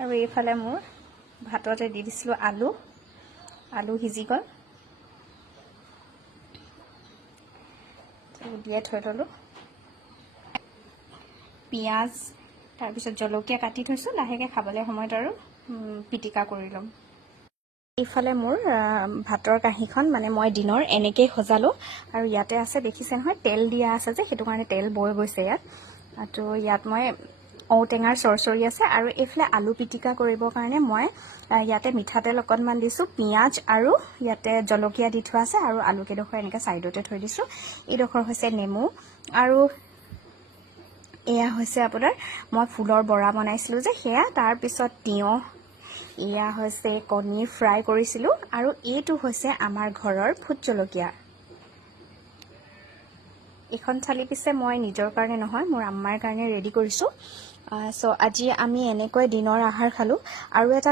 আৰু এইফালে মোৰ ভাততে দি দিছিলোঁ আলু সিজি গ'ল, উলিয়াই থৈ ল'লোঁ। পিঁয়াজ তাৰপিছত জলকীয়া কাটি থৈছোঁ, লাহেকৈ খাবলৈ সময়ত আৰু পিটিকা কৰি ল'ম। এইফালে মোৰ ভাতৰ কাঁহীখন মানে মই দিনৰ এনেকেই সজালোঁ, আৰু ইয়াতে আছে দেখিছে নহয়, তেল দিয়া আছে যে, সেইটো কাৰণে তেল বৈ গৈছে ইয়াত। তো ইয়াত মই ঔটেঙাৰ চৰচৰি আছে, আৰু এইফালে আলু পিটিকা কৰিবৰ কাৰণে মই ইয়াতে মিঠাতেল অকণমান দিছোঁ, পিঁয়াজ আৰু ইয়াতে জলকীয়া দি থোৱা আছে, আৰু আলুকেইডোখৰ এনেকৈ ছাইডতে থৈ দিছোঁ। এইডোখৰ হৈছে নেমু, আৰু এয়া হৈছে আপোনাৰ মই ফুলৰ বৰা বনাইছিলোঁ যে সেয়া, তাৰপিছত তিয়ঁহ, এয়া হৈছে কণী ফ্ৰাই কৰিছিলোঁ, আৰু এইটো হৈছে আমাৰ ঘৰৰ ভোট জলকীয়া। এইখন থালি পিছে মই নিজৰ কাৰণে নহয়, মোৰ আম্মাৰ কাৰণে ৰেডি কৰিছোঁ। চ' আজি আমি এনেকৈ দিনৰ আহাৰ খালোঁ। আৰু এটা